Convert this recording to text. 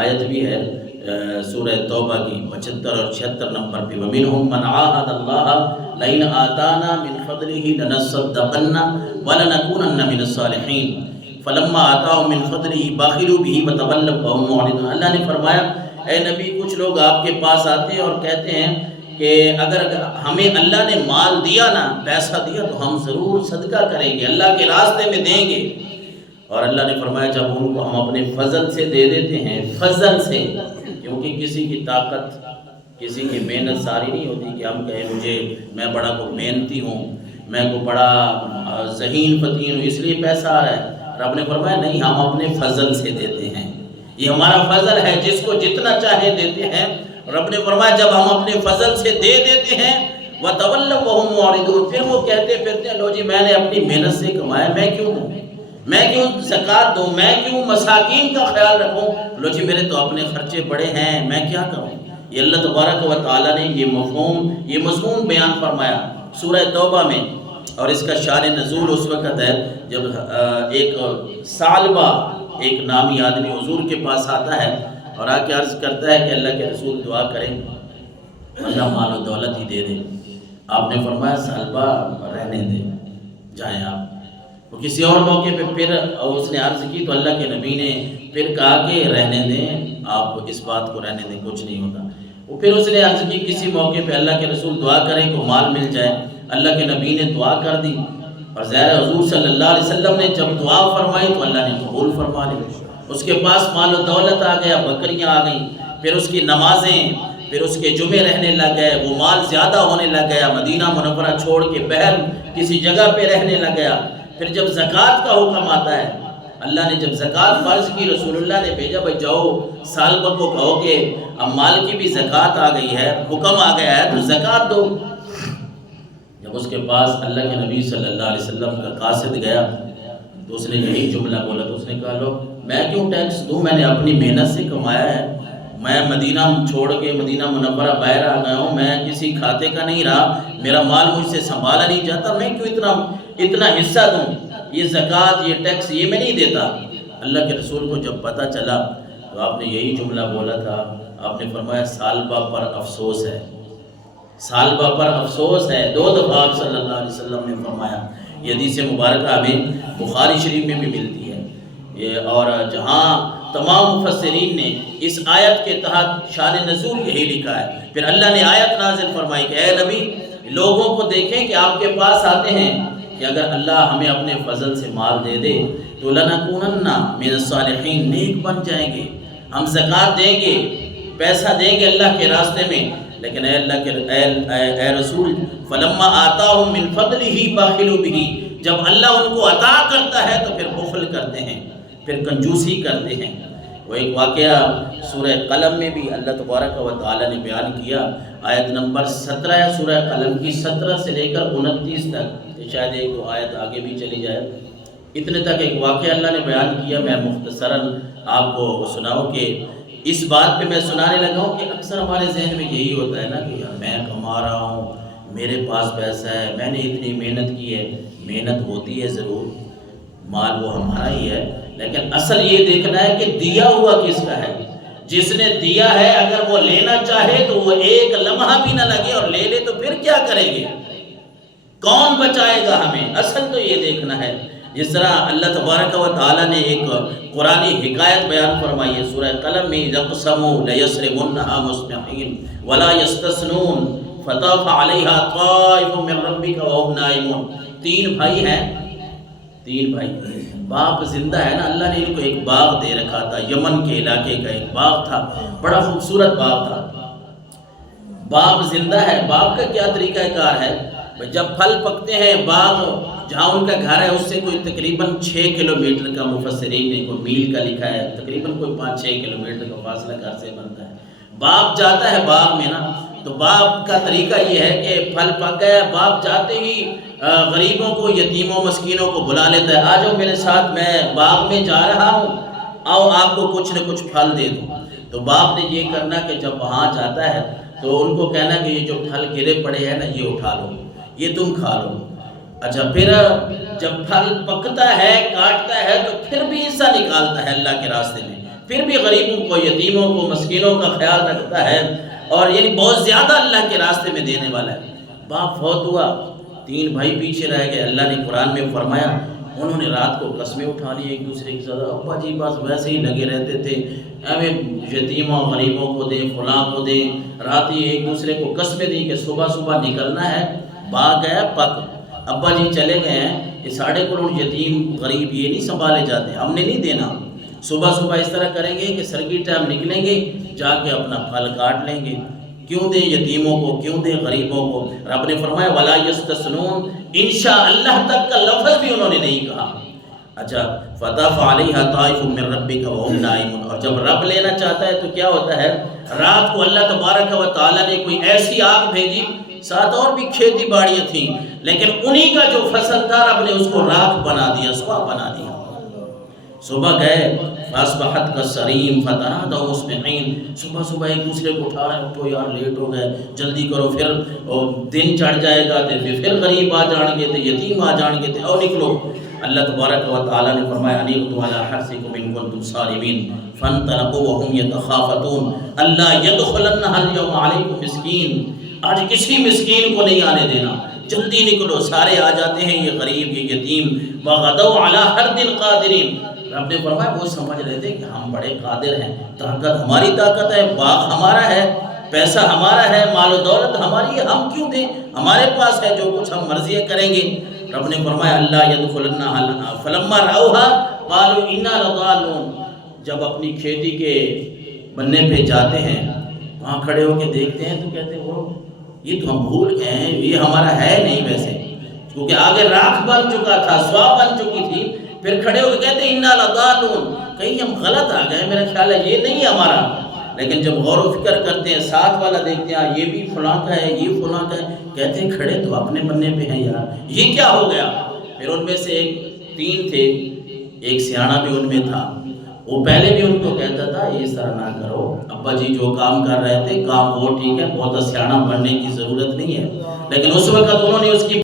آیت بھی ہے سورہ توبہ کی 75 اور 76 نمبر پہ، وَمِنْهُمْ مَنْ عَاهَدَ اللَّهَ لَئِنْ آتَانَا مِنْ فَضْلِهِ لَنَصَّدَّقَنَّ وَلَنَكُونَنَّ مِنَ الصَّالِحِينَ فَلَمَّا آتَاهُم مِّن فَضْلِهِ بَخِلُوا بِهِ وَتَوَلَّوْا وَهُمْ مُعْرِضُونَ۔ اللہ نے فرمایا اے نبی، کچھ لوگ آپ کے پاس آتے ہیں اور کہتے ہیں کہ اگر ہمیں اللہ نے مال دیا نا، پیسہ دیا، تو ہم ضرور صدقہ کریں گے، اللہ کے راستے میں دیں گے۔ اور اللہ نے فرمایا جب ان کو ہم اپنے فضل سے دے دیتے ہیں، فضل سے، کیونکہ کسی کی طاقت، کسی کی محنت ساری نہیں ہوتی کہ ہم کہیں میں بڑا کو محنتی ہوں، میں کو بڑا ذہین فتین ہوں اس لیے پیسہ آ رہا ہے۔ رب نے فرمایا نہیں، ہم اپنے فضل سے دیتے ہیں، یہ ہمارا فضل ہے، جس کو جتنا چاہے دیتے ہیں۔ رب نے فرمایا جب ہم اپنے فضل سے دے دیتے ہیں وَتَوَلَّوْا وَهُمْ مُعْرِضُونَ، پھر وہ کہتے پھرتے ہیں لو جی میں نے اپنی محنت سے کمایا، میں کیوں دوں، میں کیوں زکوٰۃ دوں، میں کیوں مساکین کا خیال رکھوں، لو جی میرے تو اپنے خرچے بڑے ہیں، میں کیا کروں۔ یہ اللہ تبارک و تعالیٰ نے یہ مضمون بیان فرمایا سورہ توبہ میں، اور اس کا شان نزول اس وقت ہے جب ایک ثعلبہ، ایک نامی آدمی حضور کے پاس آتا ہے اور آ کے عرض کرتا ہے کہ اللہ کے رسول دعا کریں اللہ مال و دولت ہی دے دے۔ آپ نے فرمایا ثعلبہ رہنے دیں، جائیں آپ۔ وہ کسی اور موقع پہ پھر اس نے عرض کی تو اللہ کے نبی نے پھر کہا کہ رہنے دیں، آپ اس بات کو رہنے دیں، کچھ نہیں ہوتا۔ وہ پھر اس نے عرض کی کسی موقع پہ اللہ کے رسول دعا کریں کو مال مل جائے، اللہ کے نبی نے دعا کر دی، اور ظاہر حضور صلی اللہ علیہ وسلم نے جب دعا فرمائی تو اللہ نے قبول فرما لی۔ اس کے پاس مال و دولت آ گیا، بکریاں آ گئیں، پھر اس کی نمازیں، پھر اس کے جمعے رہنے لگ گئے، وہ مال زیادہ ہونے لگ گیا، مدینہ منورہ چھوڑ کے بہر کسی جگہ پہ رہنے لگ گیا۔ پھر جب زکوٰۃ کا حکم آتا ہے، اللہ نے جب زکوٰۃ فرض کی، رسول اللہ نے بھیجا بھائی جاؤ ثعلبہ کو کہو کہ اب مال کی بھی زکوٰۃ آ گئی ہے، حکم آ گیا ہے تو زکوٰۃ دو۔ جب اس کے پاس اللہ کے نبی صلی اللہ علیہ وسلم کا قاصد گیا تو اس نے یہی جملہ بولا، تو اس نے کہا لو میں کیوں ٹیکس دوں، میں نے اپنی محنت سے کمایا ہے، میں مدینہ چھوڑ کے مدینہ منورہ باہر آ گیا ہوں، میں کسی کھاتے کا نہیں رہا، میرا مال مجھ سے سنبھالا نہیں جاتا، میں کیوں اتنا حصہ دوں، یہ زکوٰۃ یہ ٹیکس یہ میں نہیں دیتا۔ اللہ کے رسول کو جب پتہ چلا تو آپ نے یہی جملہ بولا تھا، آپ نے فرمایا ثعلبہ پر افسوس ہے، ثعلبہ پر افسوس ہے، 2 دفعہ آپ صلی اللہ علیہ وسلم نے فرمایا۔ یہ حدیث مبارکہ ہمیں بخاری شریف میں بھی ملتی ہے، اور جہاں تمام مفسرین نے اس آیت کے تحت شان نزول یہی لکھا ہے۔ پھر اللہ نے آیت نازل فرمائی کہ اے نبی لوگوں کو دیکھیں کہ آپ کے پاس آتے ہیں کہ اگر اللہ ہمیں اپنے فضل سے مال دے دے تو لَنَكُونَنَّ مِنَ الصَّالِحِينَ، نیک بن جائیں گے، ہم زکوٰۃ دیں گے، پیسہ دیں گے اللہ کے راستے میں۔ لیکن اے اللہ کے اے رسول فَلَمَّا آتَاهُم مِّن فَضْلِهِ بَخِلُوا بِهِ، جب اللہ ان کو عطا کرتا ہے تو پھر بخل کرتے ہیں، پھر کنجوسی کرتے ہیں۔ وہ ایک واقعہ سورہ قلم میں بھی اللہ تبارک و تعالیٰ نے بیان کیا، آیت نمبر 17 ہے سورہ قلم کی، 17 سے لے کر 29 تک، شاید 1-2 آیت آگے بھی چلی جائے، اتنے تک ایک واقعہ اللہ نے بیان کیا۔ میں مختصراً آپ کو سناؤں کہ اس بات پہ میں سنانے لگا ہوں کہ اکثر ہمارے ذہن میں یہی ہوتا ہے نا کہ یار میں کما رہا ہوں، میرے پاس پیسہ ہے، میں نے اتنی محنت کی ہے، محنت ہوتی ہے ضرور، مال وہ ہمارا ہی ہے، لیکن اصل یہ دیکھنا ہے کہ دیا ہوا کس کا ہے۔ جس نے دیا ہے اگر وہ لینا چاہے تو وہ ایک لمحہ بھی نہ لگے اور لے لے تو پھر کیا کریں گے، کون بچائے گا ہمیں، اصل تو یہ دیکھنا ہے۔ جس طرح اللہ تبارک و تعالیٰ نے ایک قرآنی حکایت بیان فرمائی ہے سورہ قلم میں، اقسموا لیصرمنها مصبحین ولا یستثنون فطاف علیہا طائف من ربک وهم نائمون۔ 3 بھائی ہیں، 3 بھائی، باپ زندہ ہے نا، اللہ نے ان کو ایک باغ دے رکھا تھا، یمن کے علاقے کا ایک باغ تھا، بڑا خوبصورت باغ تھا۔ باپ زندہ ہے، باپ کا کیا طریقہ کار ہے، جب پھل پکتے ہیں باغ جہاں ان کا گھر ہے اس سے کوئی تقریباً 6 کلومیٹر کا، مفسرین نے کوئی میل کا لکھا ہے، تقریباً کوئی 5-6 کلومیٹر کا فاصلہ گھر سے بنتا ہے۔ باپ جاتا ہے باغ میں نا، تو باپ کا طریقہ یہ ہے کہ پھل پک گیا، باپ جاتے ہی غریبوں کو، یتیموں مسکینوں کو بلا لیتا ہے، آ جاؤ میرے ساتھ، میں باغ میں جا رہا ہوں، آؤ آپ کو کچھ نہ کچھ پھل دے دوں۔ تو باپ نے یہ کرنا کہ جب وہاں جاتا ہے تو ان کو کہنا کہ یہ جو پھل گرے پڑے ہیں نا یہ اٹھا لو، یہ تم کھا لو۔ اچھا پھر جب پھل پکتا ہے، کاٹتا ہے تو پھر بھی حصہ نکالتا ہے اللہ کے راستے میں، پھر بھی غریبوں کو، یتیموں کو، مسکینوں کا خیال رکھتا ہے، اور یعنی بہت زیادہ اللہ کے راستے میں دینے والا ہے۔ باپ فوت ہوا، 3 بھائی پیچھے رہ گئے، اللہ نے قرآن میں فرمایا انہوں نے رات کو قسمیں اٹھا لی ایک دوسرے کے ساتھ، ابا جی بس ویسے ہی لگے رہتے تھے، ہمیں یتیموں غریبوں کو دیں، فلاں کو دیں، رات ہی ایک دوسرے کو قسمیں دی کہ صبح صبح نکلنا ہے، باغ ہے پک، ابا جی چلے گئے ہیں، یہ ساڑھے کروڑ یتیم غریب یہ نہیں سنبھالے جاتے، ہم نے نہیں دینا، صبح صبح اس طرح کریں گے کہ سرگی ٹائم نکلیں گے، جا کے اپنا پھل کاٹ لیں گے۔ کیوں دیں یتیموں کو، کیوں دیں غریبوں کو؟ رب نے فرمایا وَلَا يَسْتَثْنُونَ، انشاءاللہ تک کا لفظ بھی انہوں نے نہیں کہا۔ اچھا، فَطَافَ عَلَيْهَا طَائِفٌ مِّن رَّبِّكَ وَهُمْ نَائِمُونَ، اور جب رب لینا چاہتا ہے تو کیا ہوتا ہے؟ رات کو اللہ تبارک و تعالیٰ نے کوئی ایسی آگ بھیجی، ساتھ اور بھی کھیتی باڑیاں تھیں، لیکن انہی کا جو فصل تھا رب نے اس کو راکھ بنا دیا، سوا بنا دیا۔ صبح گئے فَأَصْبَحَتْ كَالصَّرِيمِ فَتَنَادَوْا مُصْبِحِينَ، صبح صبح ایک دوسرے کو اٹھا رہے ہیں، اٹھو یار لیٹ ہو گئے، جلدی کرو، پھر دن چڑھ جائے گا، پھر غریب آ جان گے تھے، یتیم آ جان گے تھے، اور نکلو۔ اللہ تبارک و تعالیٰ نے فرمایا أَنِ اغْدُوا عَلَىٰ حَرْثِكُمْ إِن كُنتُمْ صَارِمِينَ فَانطَلَقُوا وَهُمْ يَتَخَافَتُونَ أَلَّا يَدْخُلَنَّهَا الْيَوْمَ عَلَيْكُمْ مِسْكِينٌ، آج کسی مسکین کو نہیں آنے دینا، جلدی نکلو، سارے آ جاتے ہیں یہ غریب یہ یتیم۔ وَغَدَوْا عَلَىٰ حَرْدٍ قَادِرِينَ، رب نے فرمایا وہ سمجھ رہے تھے کہ ہم بڑے قادر ہیں، طاقت ہماری طاقت ہے، باغ ہمارا ہے، پیسہ ہمارا ہے، مال و دولت ہماری ہے، ہم کیوں دیں، ہمارے پاس ہے، جو کچھ ہم مرضی کریں گے۔ رب نے فرمایا اللہ يدخلنها فلما رأوها قالوا انا لضالون، جب اپنی کھیتی کے بننے پہ جاتے ہیں، وہاں کھڑے ہو کے دیکھتے ہیں تو کہتے ہیں وہ یہ تو ہم بھول گئے ہیں، یہ ہمارا ہے نہیں ویسے، کیونکہ آگے راکھ بن چکا تھا، سوا بن چکی تھی، پھر کھڑے ہو کے کہتے ہیں انا لضالون، کہیں ہم غلط آ گئے، میرا خیال ہے یہ نہیں ہمارا۔ لیکن جب غور و فکر کرتے ہیں، ساتھ والا دیکھتے ہیں یہ بھی فلاں کا ہے، یہ فلاں کا ہے، کہتے ہیں کھڑے تو اپنے بننے پہ ہیں یار، یہ کیا ہو گیا؟ پھر ان میں سے 3 تھے، ایک سیاڑا بھی ان میں تھا، وہ پہلے بھی ان کو کہتا تھا اس طرح نہ کرو، ابا جی جو کام کر رہے تھے کام وہ ٹھیک ہے، بہت سیاڑا بننے کی ضرورت نہیں ہے، لیکن اس وقت انہوں نے اس کی